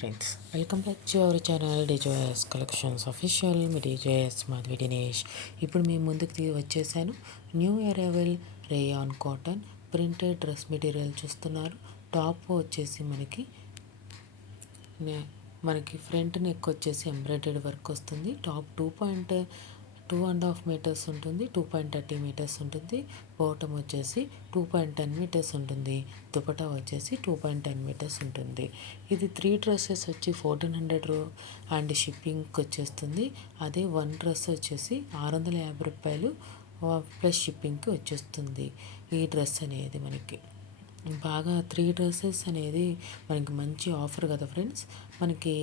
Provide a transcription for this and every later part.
Friends, welcome back to our channel డిజోఎస్ collections official. మీ డిజోఎస్ మాధవి దినేష్. ఇప్పుడు మేము ముందుకు వచ్చేసాను. New arrival rayon cotton printed dress material చూస్తున్నారు. టాప్ వచ్చేసి మనకి ఫ్రంట్ నెక్ వచ్చేసి ఎంబ్రాయిడరీ వర్క్ వస్తుంది. టాప్ 2.5 మీటర్స్ ఉంటుంది, 2.30 మీటర్స్ ఉంటుంది. బాటమ్ వచ్చేసి 2.10 మీటర్స్ ఉంటుంది. దుపట్టా వచ్చేసి 2.10 మీటర్స్ ఉంటుంది. ఇది 3 డ్రెస్సెస్ వచ్చి 1400 అండ్ షిప్పింగ్కి వచ్చేస్తుంది. అదే 1 డ్రెస్ వచ్చేసి 650 రూపాయలు ప్లస్ షిప్పింగ్కి వచ్చేస్తుంది. ఈ డ్రెస్ అనేది మనకి బాగా 3 డ్రెస్సెస్ అనేది మనకి మంచి ఆఫర్ కదా ఫ్రెండ్స్. మనకి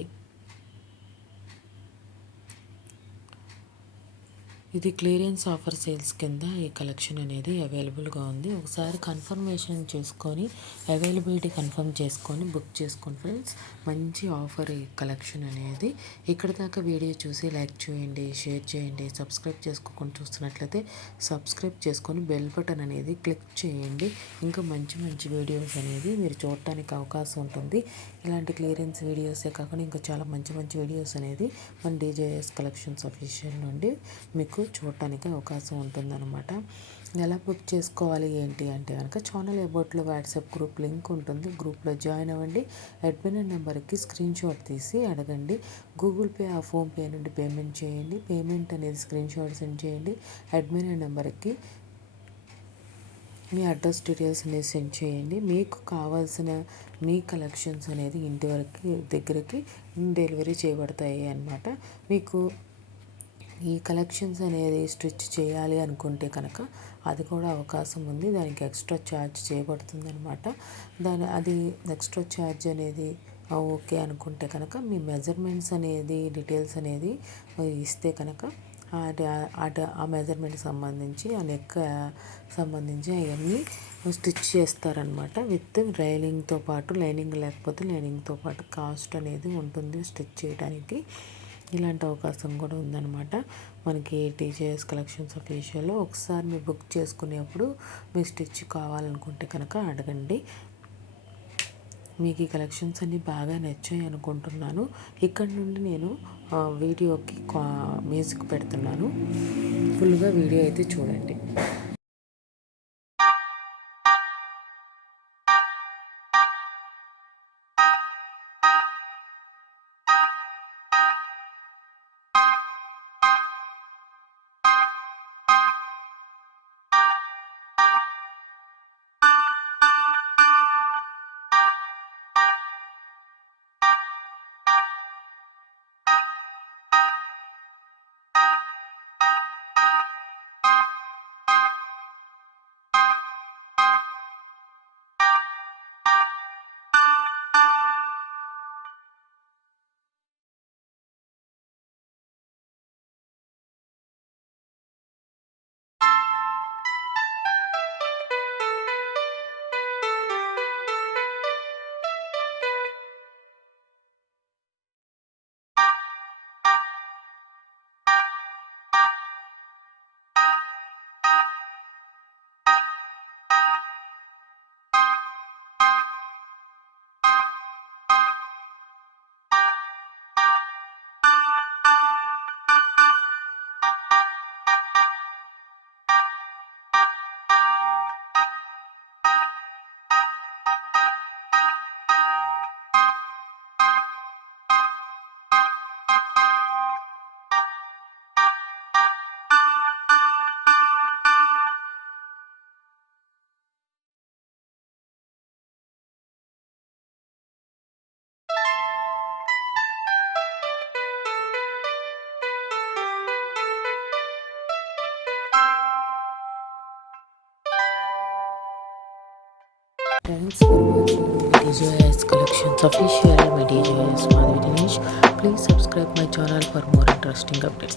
ఇది క్లియరెన్స్ ఆఫర్ సేల్స్ కింద ఈ కలెక్షన్ అనేది అవైలబుల్గా ఉంది. ఒకసారి కన్ఫర్మేషన్ చేసుకొని అవైలబిలిటీ కన్ఫర్మ్ చేసుకొని బుక్ చేసుకోండి ఫ్రెండ్స్. మంచి ఆఫర్ ఈ కలెక్షన్ అనేది. ఇక్కడ దాకా వీడియో చూసి లైక్ చేయండి, షేర్ చేయండి. సబ్స్క్రైబ్ చేసుకోకుండా చూస్తున్నట్లయితే సబ్స్క్రైబ్ చేసుకొని బెల్ బటన్ అనేది క్లిక్ చేయండి. ఇంకా మంచి మంచి వీడియోస్ అనేది మీరు చూడటానికి అవకాశం ఉంటుంది. ఇలాంటి క్లియరెన్స్ వీడియోసే కాకుండా ఇంకా చాలా మంచి మంచి వీడియోస్ అనేది మన డిజేఎస్ కలెక్షన్స్ అఫీషియల్ నుండి మీకు చూడటానికి అవకాశం ఉంటుందన్నమాట. ఎలా బుక్ చేసుకోవాలి ఏంటి అంటే కనుక ఛానల్ అబౌట్లో వాట్సాప్ గ్రూప్ లింక్ ఉంటుంది. గ్రూప్లో జాయిన్ అవ్వండి. అడ్మిన్ నెంబర్కి స్క్రీన్ షాట్ తీసి అడగండి. గూగుల్ పే ఫోన్పే నుండి పేమెంట్ చేయండి. పేమెంట్ అనేది స్క్రీన్ షాట్ సెండ్ చేయండి. అడ్మిన్ నెంబర్కి మీ అడ్రస్ డీటెయిల్స్ అనేది సెండ్ చేయండి. మీకు కావాల్సిన మీ కలెక్షన్స్ అనేది ఇంటి వరకు దగ్గరికి డెలివరీ చేయబడతాయి అన్నమాట. మీకు ఈ కలెక్షన్స్ అనేది స్టిచ్ చేయాలి అనుకుంటే కనుక అది కూడా అవకాశం ఉంది. దానికి ఎక్స్ట్రా ఛార్జ్ చేయబడుతుంది అనమాట. అది ఎక్స్ట్రా ఛార్జ్ అనేది ఓకే అనుకుంటే కనుక మీ మెజర్మెంట్స్ అనేది డీటెయిల్స్ అనేది ఇస్తే కనుక ఆ మెజర్మెంట్కి సంబంధించి ఆ నెక్ సంబంధించి అవన్నీ స్టిచ్ చేస్తారనమాట. విత్ లైనింగ్తో పాటు, లైనింగ్ లేకపోతే లైనింగ్తో పాటు కాస్ట్ అనేది ఉంటుంది స్టిచ్ చేయడానికి. ఇలాంటి అవకాశం కూడా ఉందన్నమాట మనకి టీజేఎస్ కలెక్షన్స్ అఫీషియల్లో. ఒకసారి మీరు బుక్ చేసుకునేప్పుడు మీ స్టిచ్ కావాలనుకుంటే కనుక అడగండి. మీకు ఈ కలెక్షన్స్ అన్నీ బాగా నచ్చాయి అనుకుంటున్నాను. ఇక్కడ నుండి నేను వీడియోకి మ్యూజిక్ పెడుతున్నాను. ఫుల్గా వీడియో అయితే చూడండి. Thanks for watching DJS Collections Official. My DJS Madhavi Dinesh. Please subscribe my channel for more interesting updates.